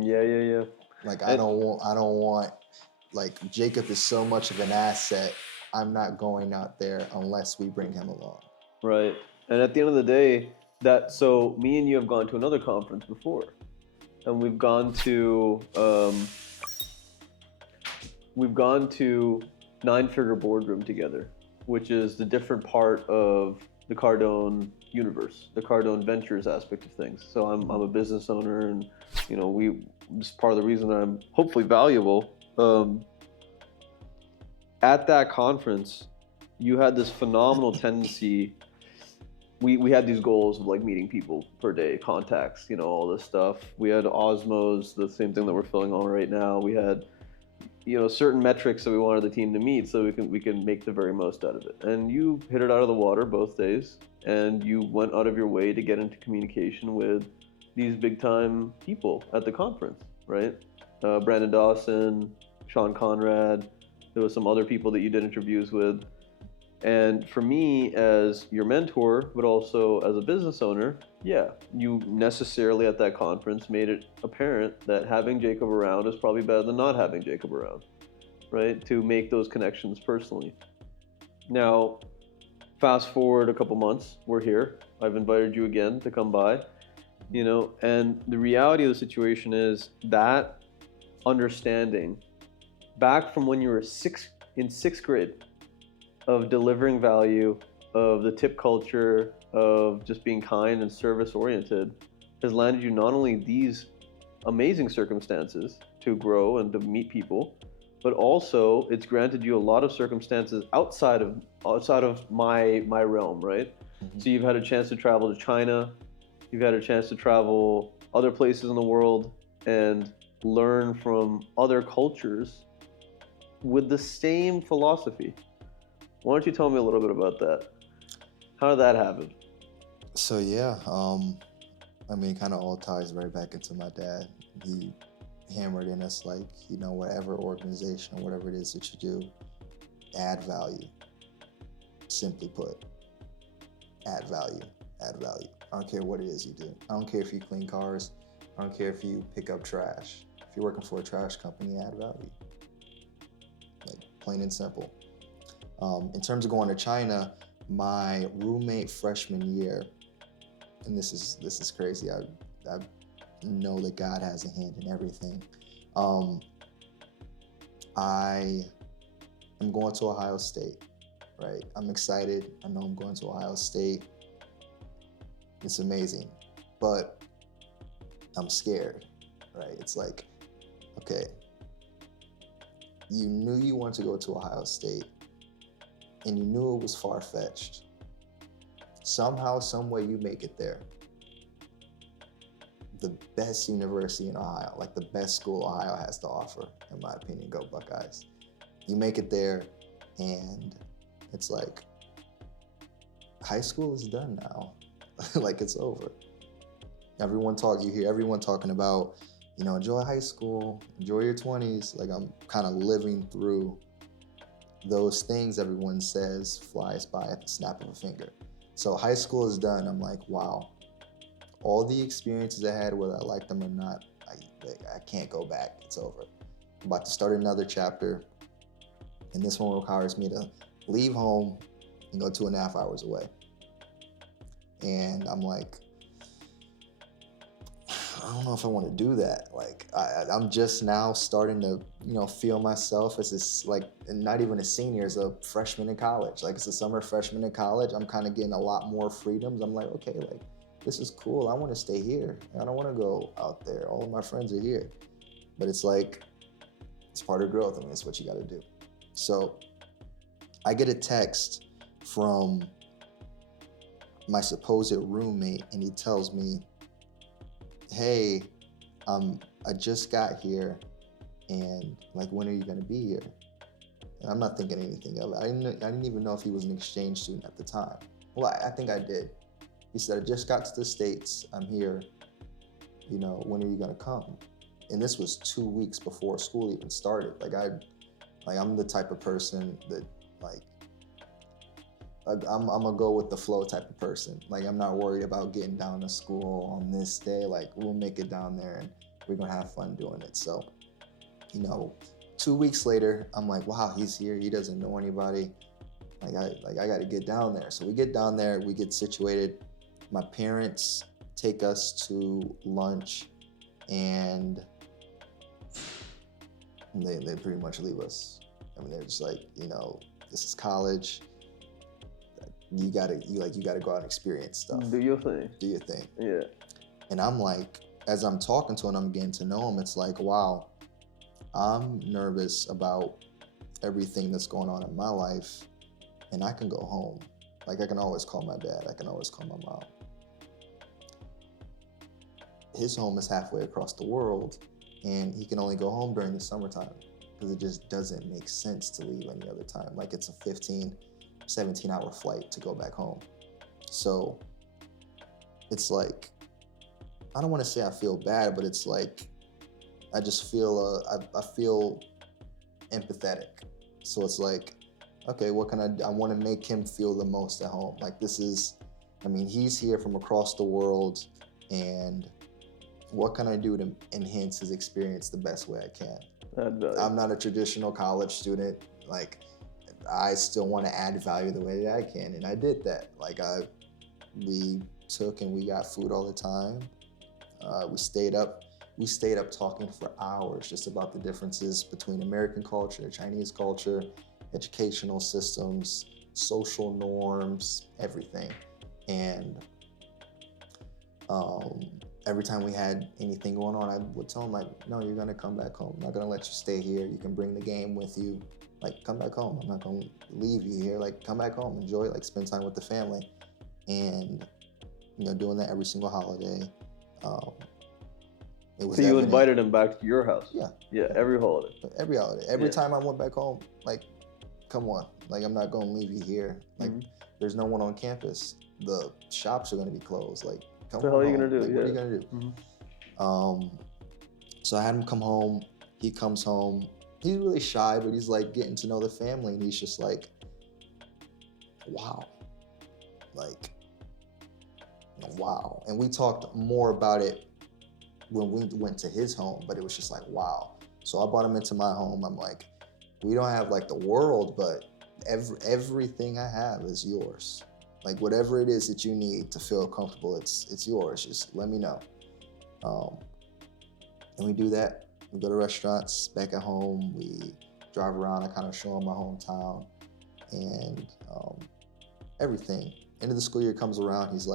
Yeah, yeah, yeah. Like And, I don't want, like Jacob is so much of an asset. I'm not going out there unless we bring him along. right. And at the end of the day, so me and you have gone to another conference before, and we've gone to Nine Figure Boardroom together, which is the different part of the Cardone universe, the Cardone Ventures aspect of things. So I'm a business owner, and this is part of the reason I'm hopefully valuable. At that conference, you had this phenomenal tendency. We had these goals of like meeting people per day, contacts, all this stuff. We had Osmos, the same thing that we're filling on right now. We had certain metrics that we wanted the team to meet so we can make the very most out of it. And you hit it out of the water both days, and you went out of your way to get into communication with these big time people at the conference, right? Brandon Dawson, Sean Conrad, there was some other people that you did interviews with. And for me, as your mentor, but also as a business owner, yeah, you necessarily at that conference made it apparent that having Jacob around is probably better than not having Jacob around, right? To make those connections personally. Now, fast forward a couple months, we're here. I've invited you again to come by, and the reality of the situation is that understanding back from when you were in sixth grade of delivering value, of the tip culture, of just being kind and service oriented, has landed you not only these amazing circumstances to grow and to meet people, but also it's granted you a lot of circumstances outside of my realm, right? Mm-hmm. So you've had a chance to travel to China, you've had a chance to travel other places in the world and learn from other cultures with the same philosophy. Why don't you tell me a little bit about that? How did that happen? So yeah, I mean, kind of all ties right back into my dad. He hammered in us like, whatever organization or whatever it is that you do, add value. Simply put, add value, add value. I don't care what it is you do. I don't care if you clean cars. I don't care if you pick up trash. If you're working for a trash company, add value. Like, plain and simple. In terms of going to China, my roommate freshman year, and this is crazy. I know that God has a hand in everything. I am going to Ohio State, right? I'm excited. I know I'm going to Ohio State. It's amazing, but I'm scared, right? It's like, okay, you knew you wanted to go to Ohio State, and you knew it was far-fetched. Somehow, some way, you make it there. The best university in Ohio, like the best school Ohio has to offer, in my opinion. Go Buckeyes. You make it there, and it's like, high school is done now. Like, it's over. You hear everyone talking about, enjoy high school, enjoy your 20s. Like, I'm kind of living through those things everyone says flies by at the snap of a finger. So high school is done. I'm like, wow, all the experiences I had, whether I like them or not, I can't go back. It's over. I'm about to start another chapter, and this one requires me to leave home and go 2.5 hours away. And I'm like, I don't know if I want to do that. Like, I'm just now starting to, feel myself as this, like, not even a senior, as a freshman in college. Like, it's a summer freshman in college. I'm kind of getting a lot more freedoms. I'm like, okay, like, this is cool. I want to stay here. I don't want to go out there. All of my friends are here. But it's like, it's part of growth. I mean, it's what you got to do. So I get a text from my supposed roommate, and he tells me, hey, I just got here, and like, when are you gonna be here? And I'm not thinking anything of it. I didn't even know if he was an exchange student at the time. Well, I think I did. He said, I just got to the States, I'm here, when are you gonna come? And this was 2 weeks before school even started. I'm the type of person that, like, I'm gonna go with the flow type of person. Like I'm not worried about getting down to school on this day. Like we'll make it down there and we're gonna have fun doing it. So, 2 weeks later, I'm like, wow, he's here. He doesn't know anybody. I got to get down there. So we get down there. We get situated. My parents take us to lunch, and they pretty much leave us. I mean, they're just like, this is college. You gotta go out and experience stuff. Do your thing. Do your thing. Yeah. And I'm like, as I'm talking to him, I'm getting to know him. It's like, wow, I'm nervous about everything that's going on in my life, and I can go home. Like I can always call my dad. I can always call my mom. His home is halfway across the world, and he can only go home during the summertime because it just doesn't make sense to leave any other time. Like it's a 17-hour flight to go back home. So it's I don't want to say I feel bad, but it's I just feel I feel empathetic. So it's okay, what can I want to make him feel the most at home. He's here from across the world, and what can I do to enhance his experience the best way I can? I'm not a traditional college student. I still want to add value the way that I can, and I did that. We took and we got food all the time. We stayed up talking for hours just about the differences between American culture, Chinese culture, educational systems, social norms, everything. And every time we had anything going on, I would tell him no, you're gonna come back home. I'm not gonna let you stay here. You can bring the game with you. Come back home. I'm not gonna leave you here. Come back home, enjoy, spend time with the family. And, doing that every single holiday. It was so you evident. invited him back to your house? Yeah. Yeah, every holiday. Every holiday. Every time I went back home, come on. I'm not gonna leave you here. There's no one on campus. The shops are gonna be closed. Come on. What the hell are you gonna do? What are you gonna do? Mm-hmm. So I had him come home. He comes home. He's really shy, but he's getting to know the family, and he's just wow. Wow. And we talked more about it when we went to his home, but it was just wow. So I brought him into my home. I'm we don't have the world, but everything I have is yours. Whatever it is that you need to feel comfortable, it's yours. Just let me know. And we do that. We go to restaurants. Back at home, we drive around. I kind of show him my hometown and everything. End of the school year comes around. He's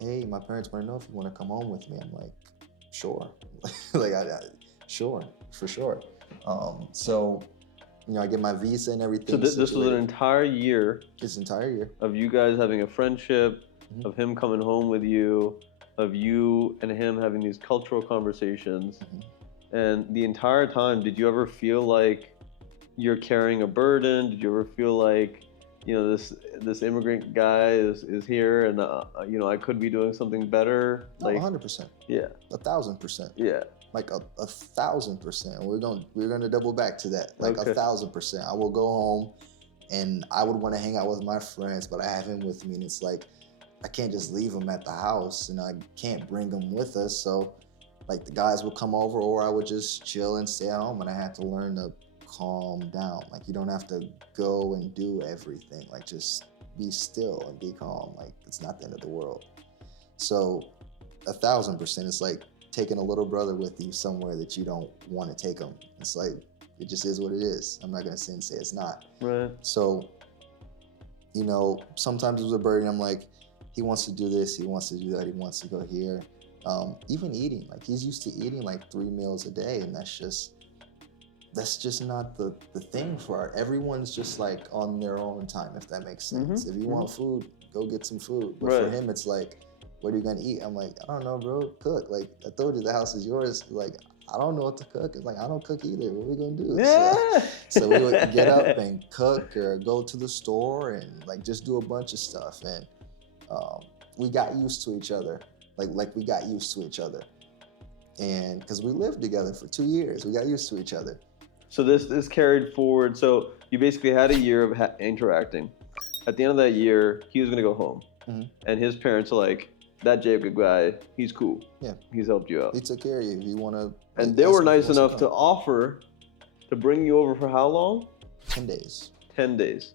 hey, my parents want to know if you want to come home with me. I'm sure. Sure, for sure. So, I get my visa and everything. So this was an entire year. This entire year. Of you guys having a friendship, mm-hmm. of him coming home with you, of you and him having these cultural conversations. Mm-hmm. And the entire time, did you ever feel like you're carrying a burden? Did you ever feel this immigrant guy is here and I could be doing something better? 100%. Yeah. 1,000%. Yeah. 1,000%. We're gonna double back to that. Okay. 1,000%. I will go home and I would want to hang out with my friends, but I have him with me, and it's I can't just leave him at the house, and I can't bring him with us. So the guys would come over, or I would just chill and stay at home, and I had to learn to calm down. You don't have to go and do everything. Just be still and be calm. It's not the end of the world. So 1,000%. It's taking a little brother with you somewhere that you don't want to take him. It's it just is what it is. I'm not gonna sit and say it's not. Right. So, sometimes it was a burden. I'm he wants to do this, he wants to do that, he wants to go here. Even eating, he's used to eating 3 meals a day, and that's just not the thing for everyone's just on their own time, if that makes sense. Mm-hmm. If you mm-hmm. want food, go get some food. But right. For him, it's what are you gonna eat? I'm I don't know, bro. Cook. I told you the house is yours. I don't know what to cook. It's I don't cook either. What are we gonna do? Yeah. So we would get up and cook, or go to the store and just do a bunch of stuff. And we got used to each other. We got used to each other. And because we lived together for 2 years, we got used to each other. So this carried forward. So you basically had a year of interacting, At the end of that year, he was gonna go home, Mhm. and his parents are like, "That Jacob guy, he's cool. Yeah. He's helped you out." He took care of you. If you want to. And they were nice enough to offer to bring you over for how long? 10 days. 10 days.